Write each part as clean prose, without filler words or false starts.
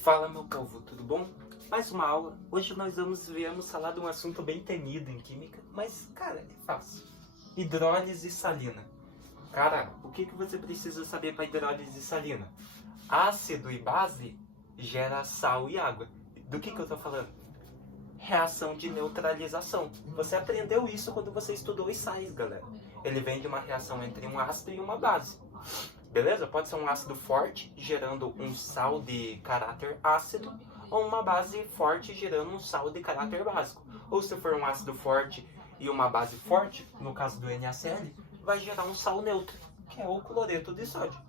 Fala, meu povo, tudo bom? Mais uma aula. Hoje nós vamos falar de um assunto bem temido em química, mas, cara, é fácil. Hidrólise salina. Cara, o que você precisa saber para hidrólise salina? Ácido e base gera sal e água. Do que eu tô falando? Reação de neutralização. Você aprendeu isso quando você estudou os sais, galera. Ele vem de uma reação entre um ácido e uma base. Beleza? Pode ser um ácido forte, gerando um sal de caráter ácido, ou uma base forte, gerando um sal de caráter básico. Ou se for um ácido forte e uma base forte, no caso do NaCl, vai gerar um sal neutro, que é o cloreto de sódio.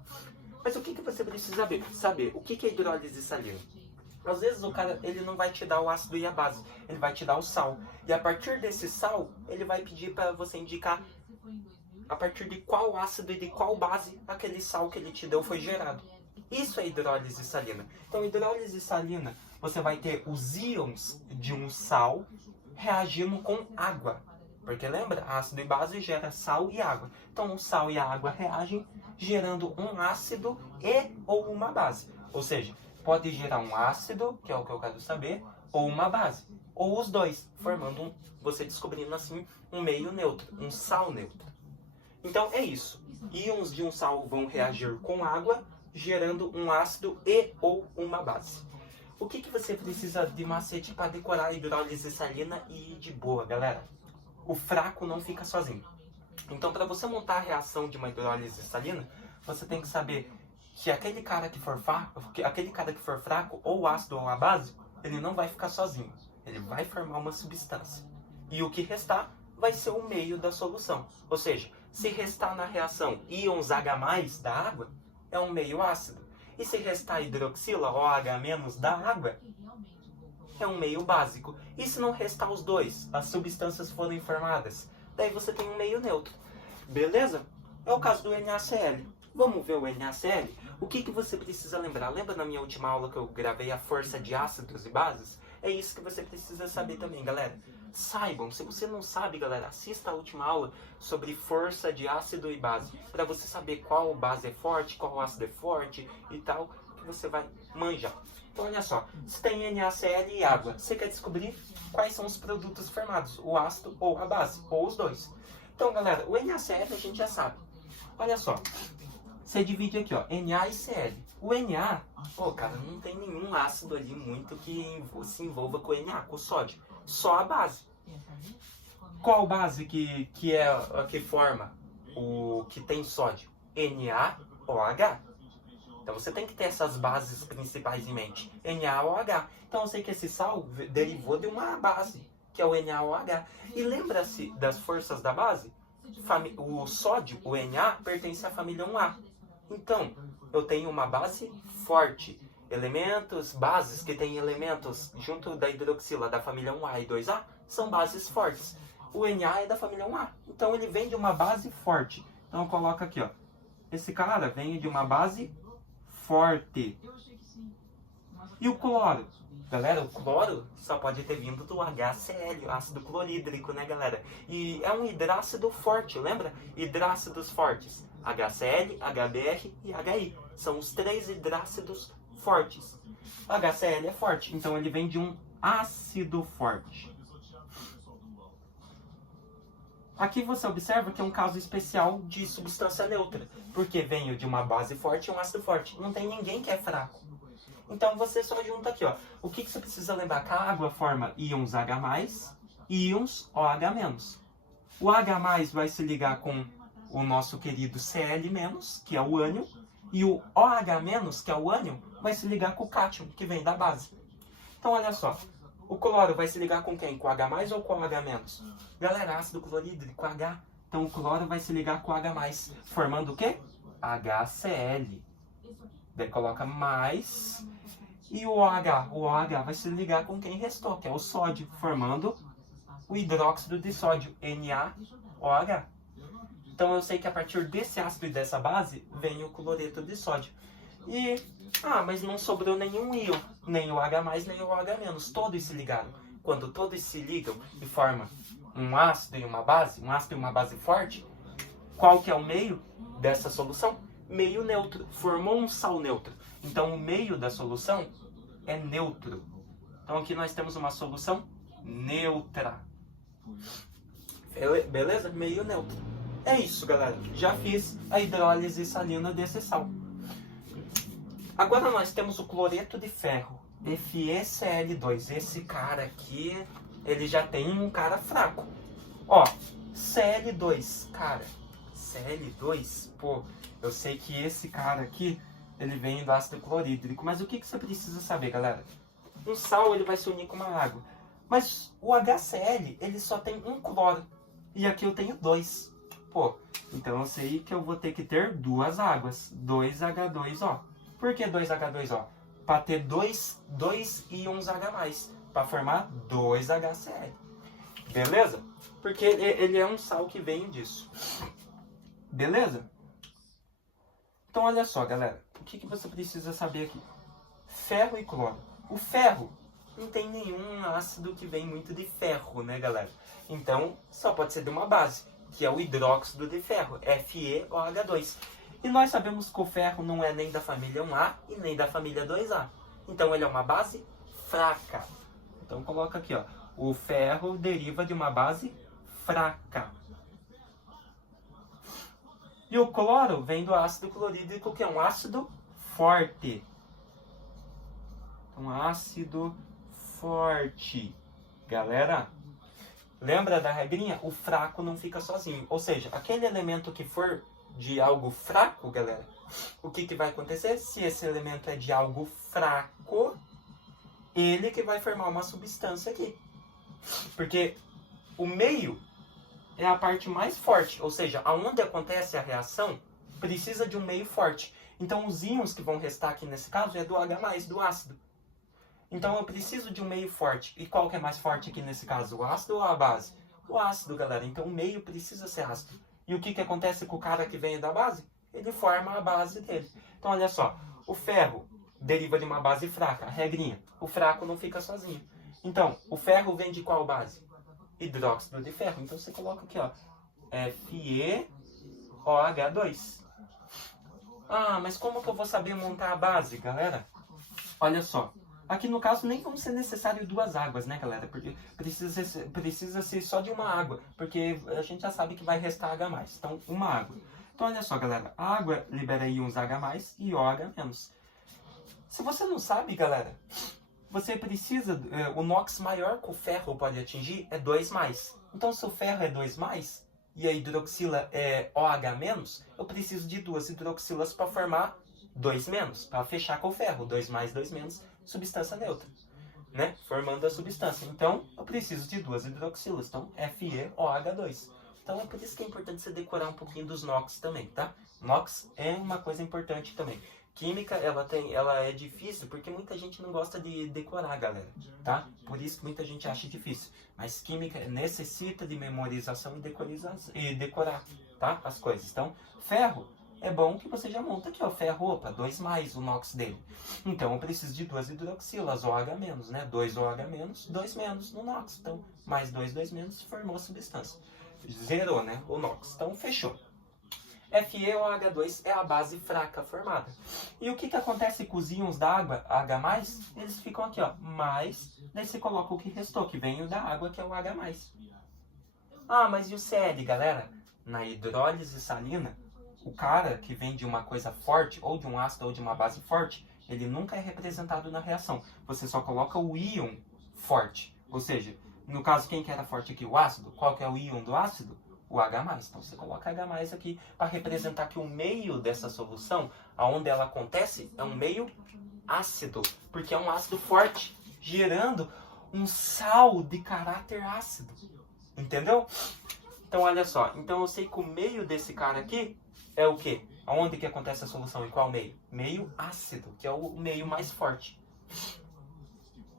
Mas o que você precisa saber? O que é hidrólise salina? Às vezes o cara ele não vai te dar o ácido e a base, ele vai te dar o sal. E a partir desse sal, ele vai pedir para você indicar a partir de qual ácido e de qual base aquele sal que ele te deu foi gerado. Isso é hidrólise salina. Então, hidrólise salina, você vai ter os íons de um sal reagindo com água. Porque lembra, ácido e base gera sal e água. Então, o sal e a água reagem, gerando um ácido e ou uma base. Ou seja, pode gerar um ácido, que é o que eu quero saber, ou uma base. Ou os dois, formando você descobrindo assim um meio neutro, um sal neutro. Então é isso. Íons de um sal vão reagir com água, gerando um ácido e ou uma base. O que você precisa de macete para decorar a hidrólise salina e ir de boa, galera? O fraco não fica sozinho. Então, para você montar a reação de uma hidrólise salina, você tem que saber que aquele cara que for fraco, ou o ácido ou a base, ele não vai ficar sozinho. Ele vai formar uma substância. E o que restar vai ser o meio da solução. Ou seja, se restar na reação íons H+, da água, é um meio ácido. E se restar hidroxila, OH- da água, é um meio básico. E se não restar os dois, as substâncias forem formadas, daí você tem um meio neutro. Beleza? É o caso do NaCl. Vamos ver o NaCl? O que você precisa lembrar? Lembra na minha última aula que eu gravei a força de ácidos e bases? É isso que você precisa saber também, galera. Saibam, se você não sabe, galera, assista a última aula sobre força de ácido e base, para você saber qual base é forte, qual ácido é forte e tal, que você vai manjar. Então olha só, se tem NaCl e água, você quer descobrir quais são os produtos formados, o ácido ou a base, ou os dois. Então galera, o NaCl a gente já sabe. Olha só, você divide aqui, ó, Na e Cl. O Na, pô, cara, não tem nenhum ácido ali muito que se envolva com o Na, com o sódio. Só a base. Qual base que é a que forma o que tem sódio? NaOH. Então você tem que ter essas bases principais em mente. NaOH. Então eu sei que esse sal derivou de uma base, que é o NaOH. E lembra-se das forças da base? O sódio, o Na, pertence à família 1A. Então, eu tenho uma base forte. Bases que têm elementos junto da hidroxila da família 1A e 2A, são bases fortes. O Na é da família 1A. Então, ele vem de uma base forte. Então, eu coloco aqui, ó. Esse cara vem de uma base forte. E o cloro? Galera, o cloro só pode ter vindo do HCl, ácido clorídrico, né, galera? E é um hidrácido forte, lembra? Hidrácidos fortes. HCl, HBr e HI. São os 3 hidrácidos fortes. O HCl é forte, então ele vem de um ácido forte. Aqui você observa que é um caso especial de substância neutra, porque veio de uma base forte e um ácido forte. Não tem ninguém que é fraco. Então você só junta aqui, ó. O que você precisa lembrar? Que a água forma íons H+, íons OH-. O H+ vai se ligar com o nosso querido Cl-, que é o ânion, e o OH-, que é o ânion, vai se ligar com o cátion, que vem da base. Então olha só, o cloro vai se ligar com quem? Com o H+ ou com o OH-? Galera, ácido clorídrico, H. Então o cloro vai se ligar com o H+, formando o quê? HCl. Daí coloca mais. E o OH vai se ligar com quem restou, que é o sódio, formando o hidróxido de sódio, NaOH. Então eu sei que a partir desse ácido e dessa base, vem o cloreto de sódio. E, mas não sobrou nenhum íon, nem o H+, nem o OH-. Todos se ligaram. Quando todos se ligam e formam um ácido e uma base forte, qual que é o meio dessa solução? Meio neutro. Formou um sal neutro. Então o meio da solução é neutro. Então aqui nós temos uma solução neutra. Beleza? Meio neutro. É isso, galera. Já fiz a hidrólise salina desse sal. Agora nós temos o cloreto de ferro, FeCl2. Esse cara aqui, ele já tem um cara fraco. Ó, Cl2, cara. Cl2, pô, eu sei que esse cara aqui, ele vem do ácido clorídrico. Mas o que você precisa saber, galera? Um sal, ele vai se unir com uma água. Mas o HCl, ele só tem um cloro. E aqui eu tenho 2. Pô, então eu sei que eu vou ter que ter duas águas. 2H2O. Por que 2H2O? Para ter dois íons H+, para formar 2HCl. Beleza? Porque ele é um sal que vem disso. Beleza? Então olha só, galera. O que você precisa saber aqui? Ferro e cloro. O ferro não tem nenhum ácido que vem muito de ferro, né, galera? Então, só pode ser de uma base, que é o hidróxido de ferro, FeOH2. E nós sabemos que o ferro não é nem da família 1A e nem da família 2A. Então, ele é uma base fraca. Então, coloca aqui, ó. O ferro deriva de uma base fraca. E o cloro vem do ácido clorídrico, que é um ácido forte. Um ácido forte. Galera, lembra da regrinha? O fraco não fica sozinho. Ou seja, aquele elemento que for de algo fraco, galera, o que vai acontecer? Se esse elemento é de algo fraco, ele que vai formar uma substância aqui. Porque o meio é a parte mais forte. Ou seja, aonde acontece a reação, precisa de um meio forte. Então, os íons que vão restar aqui nesse caso é do H+, do ácido. Então eu preciso de um meio forte. E qual que é mais forte aqui nesse caso? O ácido ou a base? O ácido, galera. Então o meio precisa ser ácido. E o que acontece com o cara que vem da base? Ele forma a base dele. Então olha só. O ferro deriva de uma base fraca. Regrinha. O fraco não fica sozinho. Então, o ferro vem de qual base? Hidróxido de ferro. Então você coloca aqui, ó. FeOH2. Ah, mas como que eu vou saber montar a base, galera? Olha só. Aqui no caso nem vão ser necessário duas águas, né, galera? Porque precisa ser só de uma água, porque a gente já sabe que vai restar H+. Então, uma água. Então, olha só, galera. A água libera íons H+, e OH-. Se você não sabe, galera, você precisa... o NOx maior que o ferro pode atingir é 2+. Então, se o ferro é 2+, e a hidroxila é OH-, eu preciso de duas hidroxilas para formar 2-, para fechar com o ferro. 2+, 2-, substância neutra, né? Formando a substância. Então, eu preciso de duas hidroxilas. Então, FeOH2. Então, é por isso que é importante você decorar um pouquinho dos NOx também, tá? NOx é uma coisa importante também. Química, ela é difícil porque muita gente não gosta de decorar, galera, tá? Por isso que muita gente acha difícil. Mas química necessita de memorização e decorar, tá? As coisas. Então, ferro, é bom que você já monta aqui, ó, ferro, opa, 2+, o NOx dele. Então, eu preciso de duas hidroxilas, OH-, né? 2OH-, 2- no NOx. Então, mais 2, formou a substância. Zerou, né? O NOx. Então, fechou. FeOH2 é a base fraca formada. E o que acontece com os íons da água, H+, eles ficam aqui, ó, mais, daí você coloca o que restou, que vem o da água, que é o H+. Ah, mas e o Cl, galera? Na hidrólise salina, o cara que vem de uma coisa forte, ou de um ácido ou de uma base forte, ele nunca é representado na reação. Você só coloca o íon forte. Ou seja, no caso, quem que era forte aqui? O ácido. Qual que é o íon do ácido? O H+. Então você coloca H+ aqui para representar que o meio dessa solução, aonde ela acontece, é um meio ácido. Porque é um ácido forte, gerando um sal de caráter ácido. Entendeu? Então olha só. Então eu sei que o meio desse cara aqui é o quê? Aonde que acontece a solução? Em qual meio? Meio ácido, que é o meio mais forte.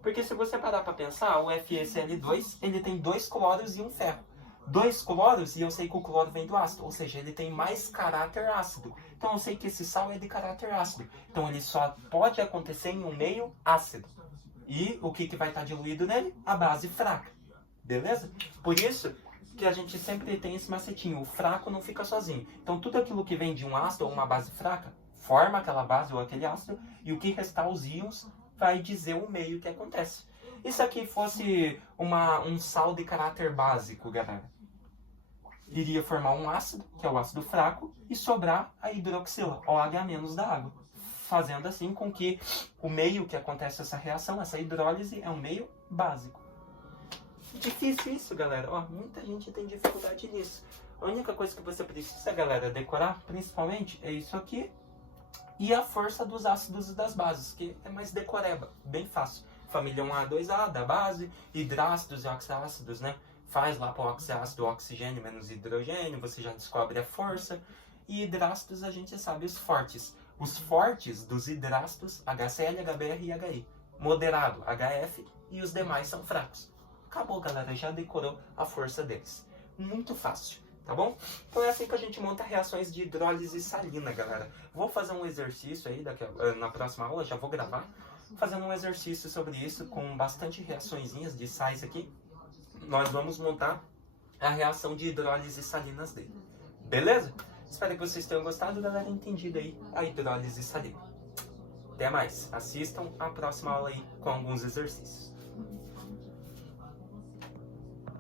Porque se você parar para pensar, o FeCl2, ele tem 2 cloros e um ferro. 2 cloros, e eu sei que o cloro vem do ácido, ou seja, ele tem mais caráter ácido. Então eu sei que esse sal é de caráter ácido. Então ele só pode acontecer em um meio ácido. E o que vai estar diluído nele? A base fraca. Beleza? Por isso que a gente sempre tem esse macetinho, o fraco não fica sozinho. Então tudo aquilo que vem de um ácido ou uma base fraca, forma aquela base ou aquele ácido, e o que restar, os íons vai dizer o meio que acontece. E se aqui fosse um sal de caráter básico, galera? Iria formar um ácido, que é o ácido fraco, e sobrar a hidroxila, OH- da água. Fazendo assim com que o meio que acontece essa reação, essa hidrólise, é um meio básico. Difícil isso, galera. Ó, muita gente tem dificuldade nisso. A única coisa que você precisa, galera, decorar, principalmente, é isso aqui. E a força dos ácidos e das bases, que é mais decoreba, bem fácil. Família 1A, 2A, da base, hidrácidos e oxiácidos, né? Faz lá para o oxiácido oxigênio menos hidrogênio, você já descobre a força. E hidrácidos a gente sabe os fortes. Os fortes dos hidrácidos, HCl, HBr e HI. Moderado, HF, e os demais são fracos. Acabou, galera, já decorou a força deles. Muito fácil, tá bom? Então é assim que a gente monta reações de hidrólise salina, galera. Vou fazer um exercício aí na próxima aula, já vou gravar. Fazendo um exercício sobre isso, com bastante reaçõezinhas de sais aqui. Nós vamos montar a reação de hidrólise salinas dele. Beleza? Espero que vocês tenham gostado, galera, entendido aí a hidrólise salina. Até mais. Assistam a próxima aula aí com alguns exercícios.